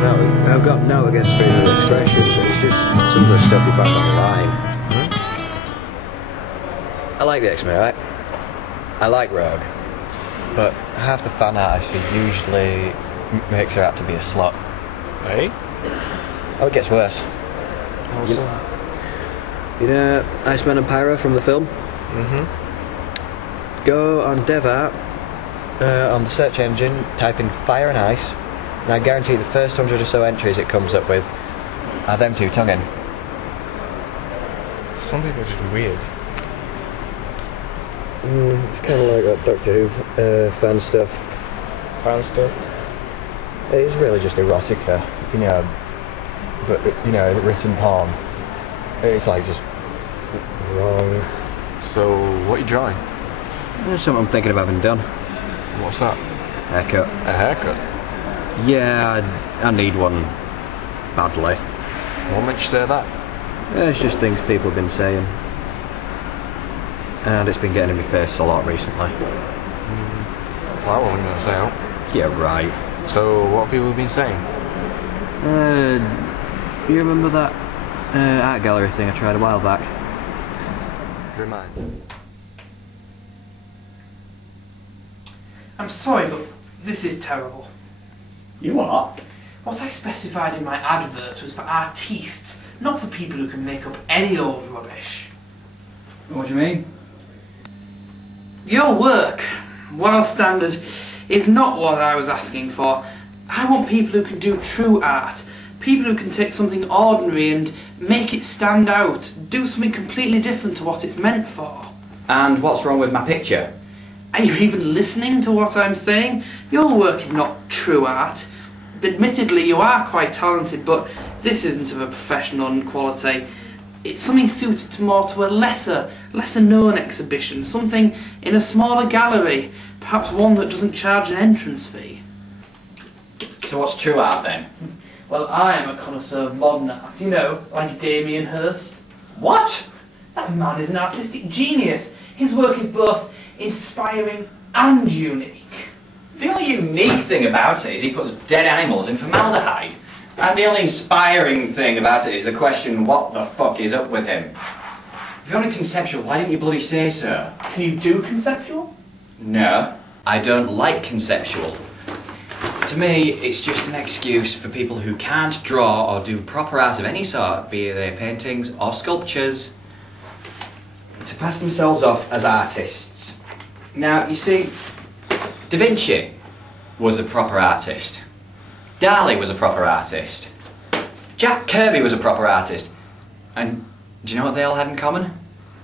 I've got no against freedom of expression, but it's just some of the stuff you find online. I like the X-Men, right? I like Rogue, but half the fan art I see usually makes her out to be a slut. Hey? Oh, it gets worse. Also. You know Iceman and Pyro from the film? Mm-hmm. Go on DevArt. On the search engine, type in fire and ice, and I guarantee the first 100 or so entries it comes up with are them two tonguing. Some people are just weird. It's kind of like that Doctor Who fan stuff. Fan stuff? It's really just erotica, you know, but, you know, written porn. It's like just wrong. So, what are you drawing? There's something I'm thinking about having done. What's that? Haircut. A haircut? Yeah, I need one badly. What made you say that? It's just things people have been saying. And it's been getting in my face a lot recently. Well, I wasn't going to say it. Yeah, right. So, what have people been saying? You remember that art gallery thing I tried a while back? Remind. I'm sorry, but this is terrible. You what? What I specified in my advert was for artistes, not for people who can make up any old rubbish. What do you mean? Your work, while standard, is not what I was asking for. I want people who can do true art. People who can take something ordinary and make it stand out. Do something completely different to what it's meant for. And what's wrong with my picture? Are you even listening to what I'm saying? Your work is not true art. Admittedly, you are quite talented, but this isn't of a professional quality. It's something suited to more to a lesser known exhibition, something in a smaller gallery, perhaps one that doesn't charge an entrance fee. So what's true art then? Well, I am a connoisseur of modern art, you know, like Damien Hirst. What? That man is an artistic genius. His work is both inspiring and unique. The only unique thing about it is he puts dead animals in formaldehyde. And the only inspiring thing about it is the question, what the fuck is up with him? If you're only conceptual, why didn't you bloody say so? Can you do conceptual? No, I don't like conceptual. To me, it's just an excuse for people who can't draw or do proper art of any sort, be they paintings or sculptures, to pass themselves off as artists. Now, you see, Da Vinci was a proper artist. Dali was a proper artist. Jack Kirby was a proper artist. And do you know what they all had in common?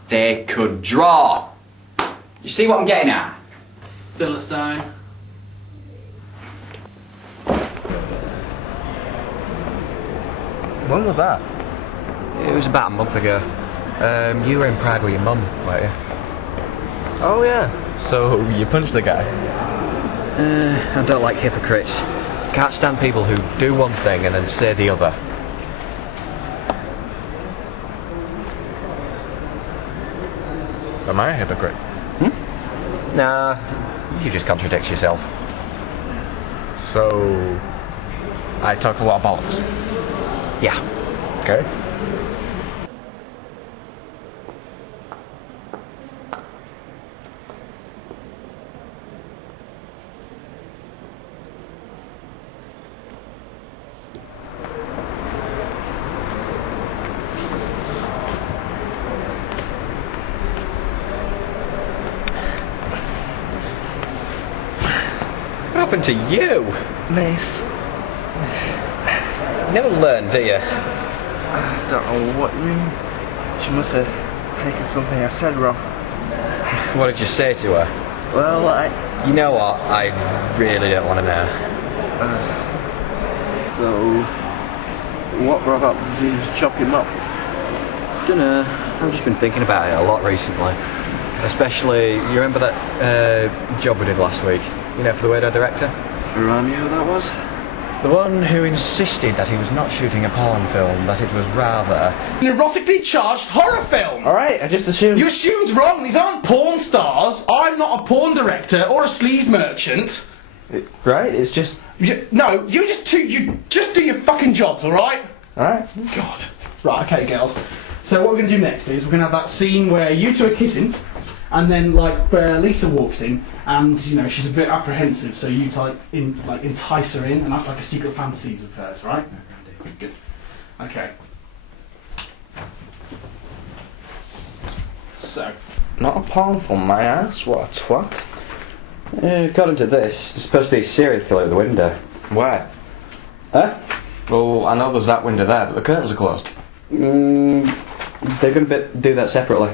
They could draw. You see what I'm getting at? Philistine. When was that? It was about a month ago. You were in Prague with your mum, weren't you? Oh yeah. So, you punched the guy? I don't like hypocrites. Can't stand people who do one thing and then say the other. Am I a hypocrite? Nah, you just contradict yourself. So, I talk a lot of bollocks. Yeah. Okay. What happened to you? Miss. You never learn, do you? I don't know what you mean. She must have taken something I said wrong. What did you say to her? Well, You know what? I really don't want to know. So, what brought about the disease to chop him up? Dunno. I've just been thinking about it a lot recently. Especially, you remember that job we did last week? You know, for the Weirdo director? Remind me who that was? The one who insisted that he was not shooting a porn film, that it was rather... An erotically charged horror film! Alright, I just assumed... You assumed wrong, these aren't porn stars. I'm not a porn director or a sleaze merchant. Right? It's just... No, you just do your fucking jobs, alright? Alright. God. Right, okay, girls. So what we're going to do next is we're going to have that scene where you two are kissing, and then like where Lisa walks in, and you know she's a bit apprehensive, so you entice her in, and that's like a secret fantasy of hers, right? Good. Okay. So. Not a porn film, my ass. What a twat. According to this, there's supposed to be a serial killer at the window. Where? Huh? Well, I know there's that window there, but the curtains are closed. They're going to do that separately.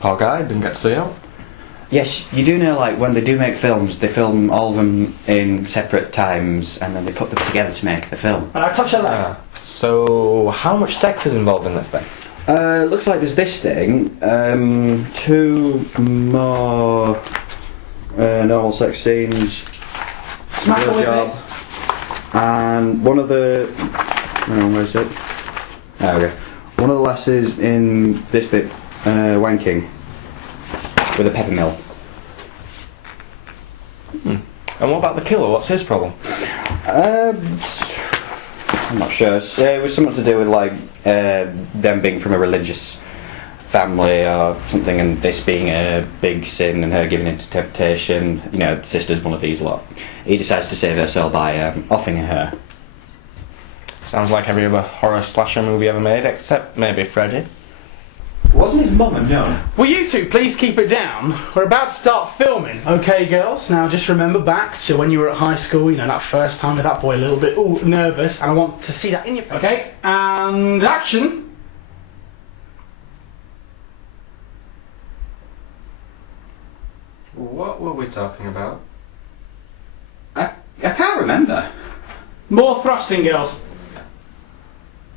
Poor guy, didn't get to see it. Yes, you do know, like, when they do make films, they film all of them in separate times, and then they put them together to make the film. And I touch her leg. So, how much sex is involved in this thing? Looks like there's this thing, 2 more normal sex scenes, Smack her with job, this. and one of the... where is it? Oh, okay. One of the lasses in this bit, wanking with a pepper mill. And what about the killer? What's his problem? I'm not sure. It was something to do with like them being from a religious family or something, and this being a big sin and her giving into temptation. You know, sister's one of these lot. He decides to save her soul by offing her. Sounds like every other horror slasher movie ever made, except maybe Freddy. Wasn't his mum a nun? Will you two please keep it down? We're about to start filming. Okay, girls, now just remember back to when you were at high school, you know, that first time with that boy a little bit nervous, and I want to see that in your face. Okay, and action! What were we talking about? I can't remember. More thrusting, girls.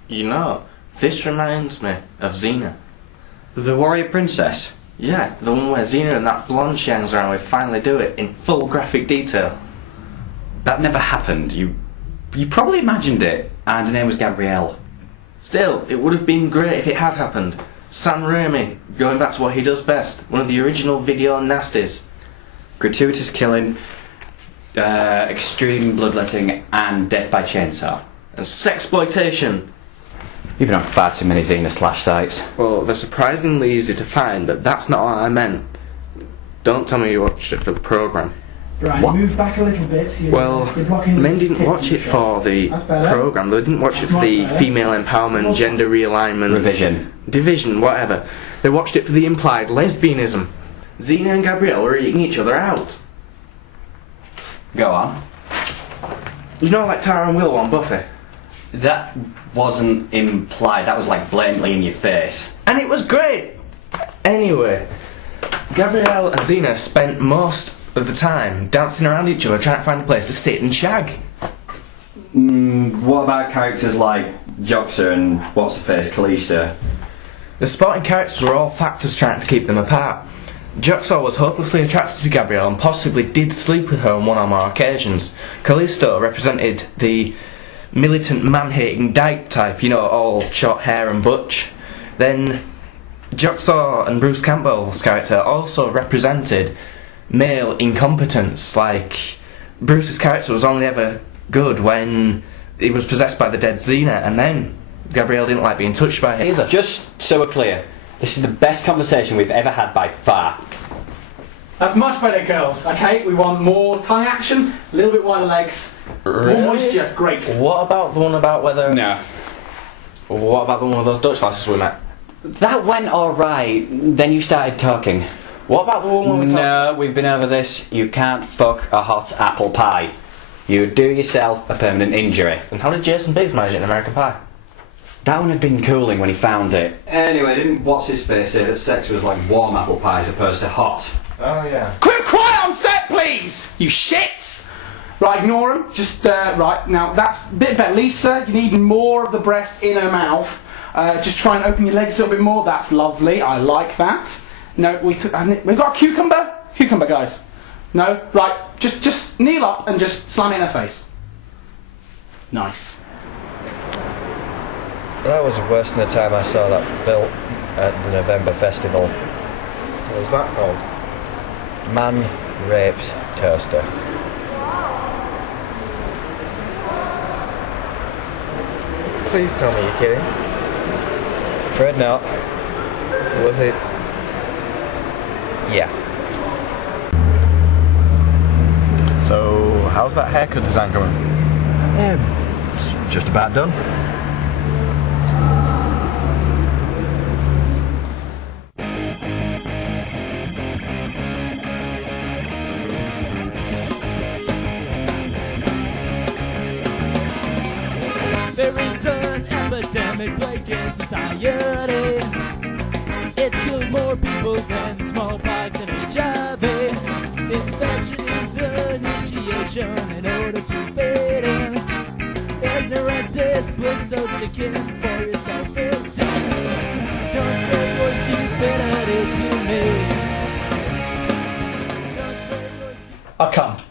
You know, this reminds me of Xena. The warrior princess? Yeah, the one where Xena and that blonde she hangs around with finally do it in full graphic detail. That never happened. You probably imagined it, and her name was Gabrielle. Still, it would have been great if it had happened. Sam Raimi, going back to what he does best, one of the original video nasties. Gratuitous killing, extreme bloodletting, and death by chainsaw. And sexploitation. You've been on far too many Xena sites. Well, they're surprisingly easy to find, but that's not what I meant. Don't tell me you watched it for the programme. Right, What? move back a little bit. Well, men didn't watch it for the programme, they didn't watch it for the female empowerment, gender realignment... Division, whatever. They watched it for the implied lesbianism. Xena and Gabrielle were eating each other out. Go on. You know, like Tara and Will on Buffy? That wasn't implied, that was like blatantly in your face. And it was great! Anyway, Gabrielle and Xena spent most of the time dancing around each other trying to find a place to sit and shag. What about characters like Joxer and what's-her-face, Kalista? The supporting characters were all factors trying to keep them apart. Joxer was hopelessly attracted to Gabrielle and possibly did sleep with her on one or more occasions. Callisto represented the militant man-hating dyke type, you know, all short hair and butch. Then Joxer and Bruce Campbell's character also represented male incompetence. Like, Bruce's character was only ever good when he was possessed by the dead Xena, and then Gabrielle didn't like being touched by him. Just so we're clear, this is the best conversation we've ever had by far. That's much better, girls. Okay, we want more tongue action, a little bit wider legs, Really? more moisture. Great. What about the one about whether... No. What about the one of those Dutch lasses we met? That went alright, then you started talking. What about the one when we talked... No, we've been over this. You can't fuck a hot apple pie. You would do yourself a permanent injury. And how did Jason Biggs manage it in American Pie? That one had been cooling when he found it. Anyway, didn't what's-his-face say that sex was like warm apple pie as opposed to hot? Oh, yeah. Quit quiet on set, please! You shits! Right, ignore him. Just, right, now that's a bit better. Lisa, you need more of the breast in her mouth. Just try and open your legs a little bit more. That's lovely. I like that. No, we've got a cucumber? Cucumber, guys. No? Right, just kneel up and just slam it in her face. Nice. That was worse than the time I saw that bill at the November festival. What was that called? Man rapes toaster. Please tell me you're kidding. Afraid not. Was it? Yeah. So, how's that haircut design coming? It's just about done. There is an epidemic plaguing society. It's killed more people than smallpox and HIV. Infection is initiation in order to fit in. Ignorance is bliss, so stick in for yourself in sin. Don't spread your stupidity to me. Don't spread your stupidity. I've come.